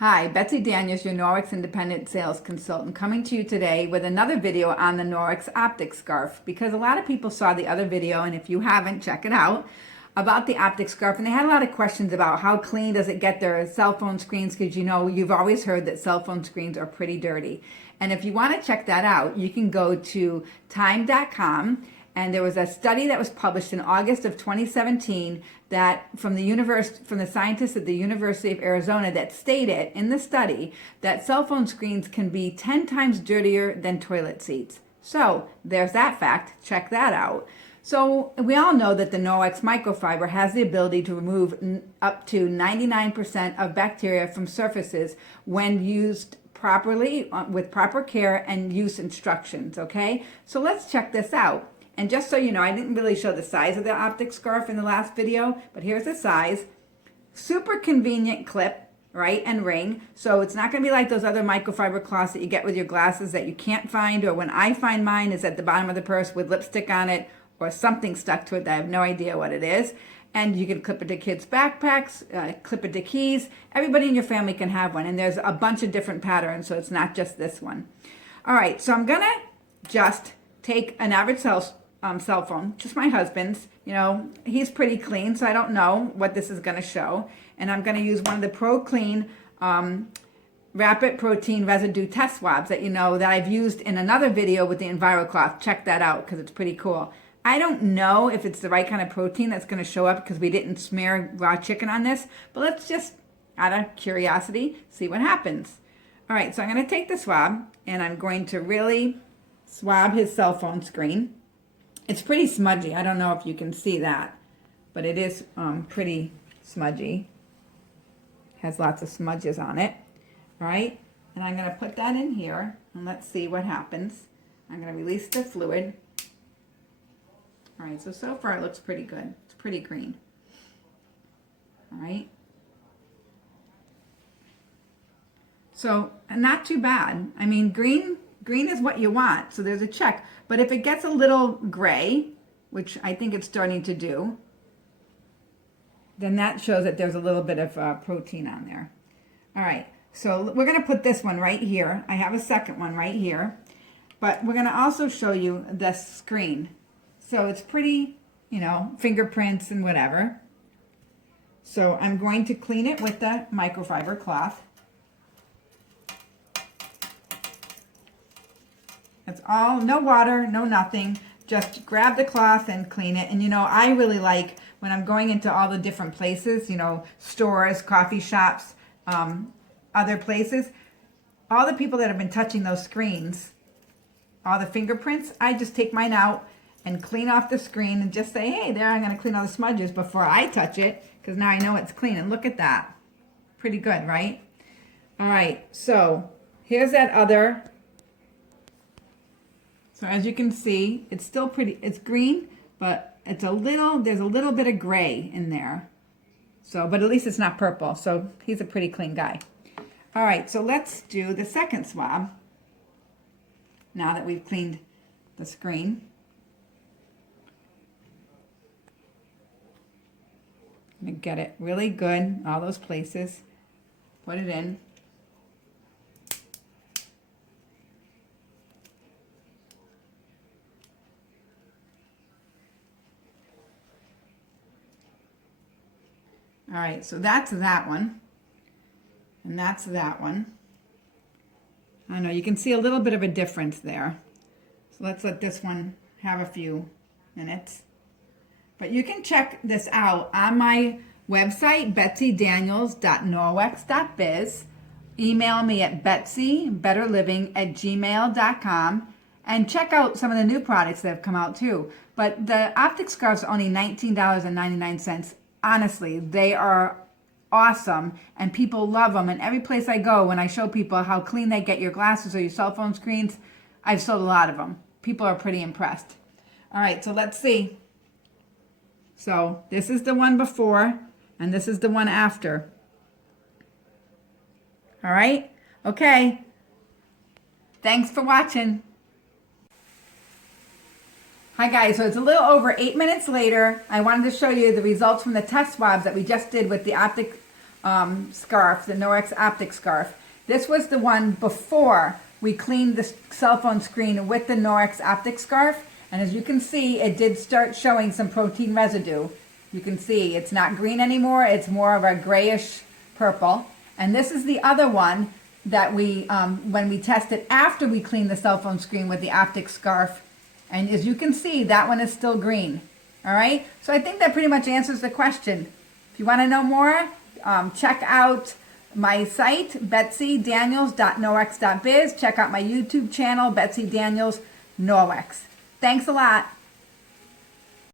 Hi, Betsy Daniels, your Norwex Independent Sales Consultant, coming to you today with another video on the Norwex Optic Scarf, because a lot of people saw the other video, and if you haven't, check it out, about the Optic Scarf, and they had a lot of questions about how clean does it get their cell phone screens, because you know, you've always heard that cell phone screens are pretty dirty. And if you want to check that out, you can go to time.com. And there was a study that was published in August of 2017 that from the scientists at the University of Arizona that stated in the study that cell phone screens can be 10 times dirtier than toilet seats. So there's that fact. Check that out. So we all know that the Norwex microfiber has the ability to remove up to 99% of bacteria from surfaces when used properly, with proper care and use instructions, okay? So let's check this out. And just so you know, I didn't really show the size of the optic scarf in the last video, but here's the size. Super convenient clip, right, and ring. So it's not going to be like those other microfiber cloths that you get with your glasses that you can't find, or when I find mine, it's at the bottom of the purse with lipstick on it or something stuck to it that I have no idea what it is. And you can clip it to kids' backpacks, clip it to keys. Everybody in your family can have one, and there's a bunch of different patterns, so it's not just this one. All right, so I'm going to just take an average cell phone, just my husband's. You know, he's pretty clean, so I don't know what this is going to show. And I'm going to use one of the Pro Clean Rapid Protein Residue Test Swabs that you know that I've used in another video with the EnviroCloth. Check that out because it's pretty cool. I don't know if it's the right kind of protein that's going to show up because we didn't smear raw chicken on this, but let's just, out of curiosity, see what happens. All right, so I'm going to take the swab and I'm going to really swab his cell phone screen. It's pretty smudgy. I don't know if you can see that, but it is pretty smudgy. Has lots of smudges on it, right? And I'm going to put that in here, and let's see what happens. I'm going to release the fluid. All right, so far it looks pretty good. It's pretty green. All right. So, not too bad. I mean, green is what you want, so there's a check. But if it gets a little gray, which I think it's starting to do, then that shows that there's a little bit of protein on there. All right, so we're going to put this one right here. I have a second one right here. But we're going to also show you the screen. So it's pretty, you know, fingerprints and whatever. So I'm going to clean it with the microfiber cloth. That's all, no water, no nothing. Just grab the cloth and clean it. And you know, I really like when I'm going into all the different places, you know, stores, coffee shops, other places, all the people that have been touching those screens, all the fingerprints, I just take mine out and clean off the screen and just say, hey, there, I'm going to clean all the smudges before I touch it, because now I know it's clean. And look at that. Pretty good, right? All right, so here's that other. So as you can see, it's still pretty, it's green, but it's there's a little bit of gray in there. So, but at least it's not purple. So he's a pretty clean guy. All right, so let's do the second swab now that we've cleaned the screen. I'm gonna get it really good, all those places. Put it in. All right, so that's that one, and that's that one. I know you can see a little bit of a difference there. So let's let this one have a few minutes. But you can check this out on my website, betsydaniels.norwex.biz. Email me at betsybetterliving@gmail.com, and check out some of the new products that have come out too. But the optic scarves are only $19.99. Honestly, they are awesome, and people love them. And every place I go, when I show people how clean they get your glasses or your cell phone screens, I've sold a lot of them. People are pretty impressed. All right, so let's see. So this is the one before, and this is the one after. All right? Okay. Thanks for watching. Hi guys, so it's a little over 8 minutes later. I wanted to show you the results from the test swabs that we just did with the optic scarf, the Norwex Optic Scarf. This was the one before we cleaned the cell phone screen with the Norwex Optic Scarf. And as you can see, it did start showing some protein residue. You can see it's not green anymore. It's more of a grayish purple. And this is the other one that we, when we tested after we cleaned the cell phone screen with the Optic Scarf. And as you can see, that one is still green. All right. So I think that pretty much answers the question. If you want to know more, check out my site, betsydaniels.norwex.biz. Check out my YouTube channel, Betsy Daniels Norwex. Thanks a lot.